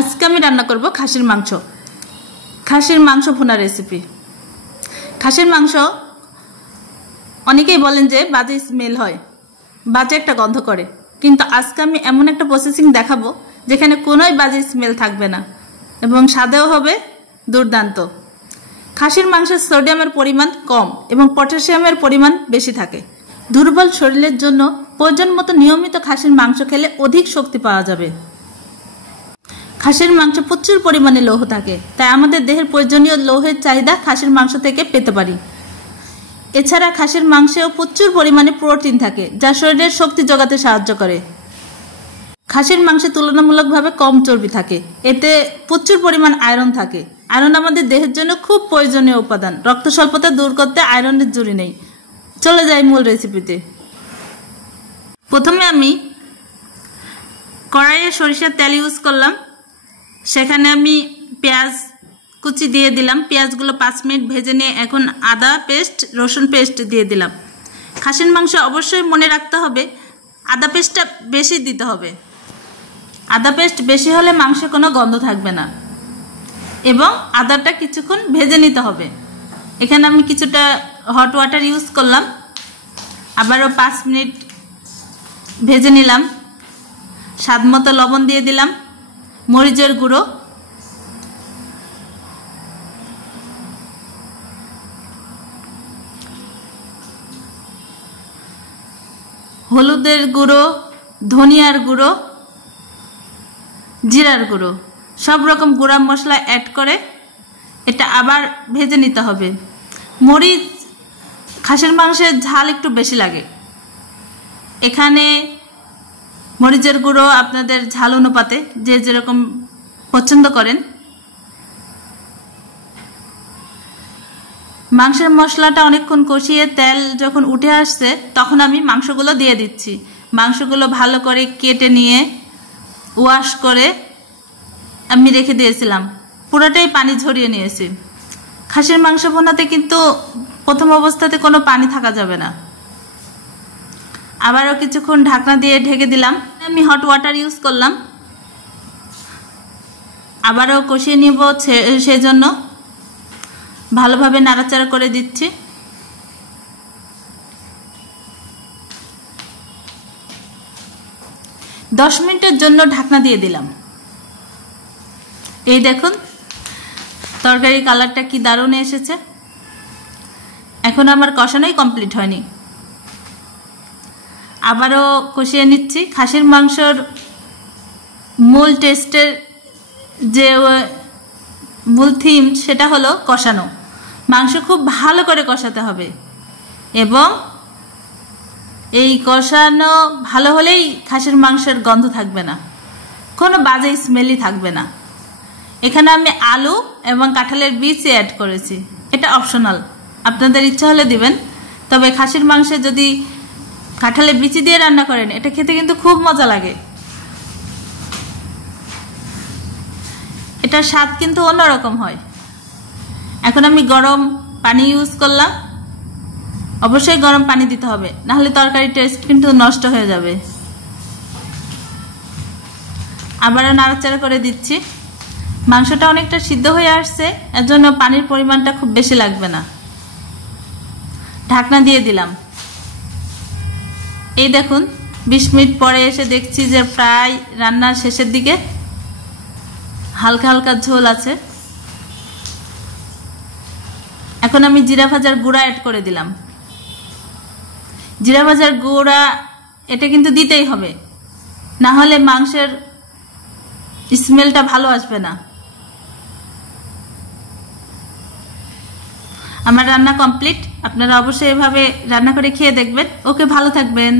আজকে আমি রান্না করব খাসির মাংস ভুনা রেসিপি। খাসির মাংস অনেকেই বলেন যে বাজে স্মেল হয়, বাজে একটা গন্ধ করে, কিন্তু আজকে আমি এমন একটা প্রসেসিং দেখাবো যেখানে কোনোই বাজে স্মেল থাকবে না এবং স্বাদেও হবে দুর্দান্ত। খাসির মাংসের সোডিয়ামের পরিমাণ কম এবং পটাশিয়ামের পরিমাণ বেশি থাকে। দুর্বল শরীরের জন্য প্রয়োজন মতো নিয়মিত খাসির মাংস খেলে অধিক শক্তি পাওয়া যাবে। খাসির মাংসে প্রচুর পরিমাণে লৌহ থাকে, তাই আমাদের দেহের প্রয়োজনীয় লৌহের চাহিদা খাসির মাংস থেকে পেতে পারি। এছাড়া খাসির মাংসেও প্রচুর পরিমাণে প্রোটিন থাকে, যা শরীরের শক্তি যোগাতে সাহায্য করে। খাসির মাংসে তুলনামূলকভাবে কম চর্বি থাকে, এতে প্রচুর পরিমাণ আয়রন থাকে। আয়রন আমাদের দেহের জন্য খুব প্রয়োজনীয় উপাদান। রক্ত স্বল্পতা দূর করতে আয়রনের জুড়ি নেই। চলে যাই মূল রেসিপিতে। প্রথমে আমি কড়াইয়ে সরিষার তেল ইউজ করলাম, সেখানে আমি পেঁয়াজ কুচি দিয়ে দিলাম। পেঁয়াজগুলো 5 মিনিট ভেজে নিয়ে এখন আদা পেস্ট, রসুন পেস্ট দিয়ে দিলাম। খাসির মাংস অবশ্যই মনে রাখতে হবে আদা পেস্টটা বেশি দিতে হবে। আদা পেস্ট বেশি হলে মাংসে কোনো গন্ধ থাকবে না এবং আদাটা কিছুক্ষণ ভেজে নিতে হবে। এখানে আমি কিছুটা হট ওয়াটার ইউজ করলাম, আবারও 5 মিনিট ভেজে নিলাম। স্বাদ মতো লবণ দিয়ে দিলাম, মরিচের গুঁড়ো, হলুদের গুঁড়ো, ধনিয়ার গুঁড়ো, জিরার গুঁড়ো, সব রকম গুঁড়া মশলা অ্যাড করে এটা আবার ভেজে নিতে হবে। মরিচ খাসির মাংসের ঝাল একটু বেশি লাগে। এখানে মরিচের গুঁড়ো আপনাদের ঝাল অনুপাতে যে যেরকম পছন্দ করেন। মাংসের মশলাটা অনেকক্ষণ কষিয়ে তেল যখন উঠে আসছে তখন আমি মাংসগুলো দিয়ে দিচ্ছি। মাংসগুলো ভালো করে কেটে নিয়ে ওয়াশ করে আমি রেখে দিয়েছিলাম, পুরোটাই পানি ঝরিয়ে নিয়েছি। খাসির মাংস ভুনাতে কিন্তু প্রথম অবস্থাতে কোনো পানি থাকা যাবে না। আবারও কিছুক্ষণ ঢাকনা দিয়ে ঢেকে দিলাম। আমি হট ওয়াটার ইউজ করলাম, আবারও কষিয়ে নিব, সেজন্য ভালোভাবে নাড়াচাড়া করে দিচ্ছি। দশ মিনিটের জন্য ঢাকনা দিয়ে দিলাম। এই দেখুন তরকারির কালারটা কি দারুণ এসেছে। এখন আমার কষানোই কমপ্লিট হয়নি, আবারও কষিয়ে নিচ্ছি। খাসির মাংসর মূল টেস্টের যে মূল থিম সেটা হলো কষানো। মাংস খুব ভালো করে কষাতে হবে এবং এই কষানো ভালো হলেই খাসির মাংসের গন্ধ থাকবে না, কোনো বাজে স্মেলই থাকবে না। এখানে আমি আলু এবং কাঁঠালের বীজ অ্যাড করেছি, এটা অপশনাল, আপনাদের ইচ্ছা হলে দিবেন। তবে খাসির মাংসে যদি কাঁঠালের বিচি দিয়ে রান্না করেন এটা খেতে কিন্তু খুব মজা লাগে। এটার স্বাদ কিন্তু অন্যরকম হয়। এখন আমি গরম পানি ইউজ করলাম, অবশ্যই গরম পানি দিতে হবে, নাহলে তরকারির টেস্ট কিন্তু নষ্ট হয়ে যাবে। আবারও নাড়াচাড়া করে দিচ্ছি। মাংসটা অনেকটা সিদ্ধ হয়ে আসছে, এর জন্য পানির পরিমাণটা খুব বেশি লাগবে না। ঢাকনা দিয়ে দিলাম। এই দেখুন 20 মিনিট পরে এসে দেখছি যে প্রায় রান্নার শেষের দিকে, হালকা হালকা ঝোল আছে। এখন আমি জিরা ভাজার গুঁড়া অ্যাড করে দিলাম। জিরা ভাজার গুঁড়া এটা কিন্তু দিতেই হবে, না হলে মাংসের স্মেলটা ভালো আসবে না। আমার রান্না কমপ্লিট, আপনারা অবশ্যই এভাবে রান্না করে খেয়ে দেখবেন। ওকে, ভালো থাকবেন।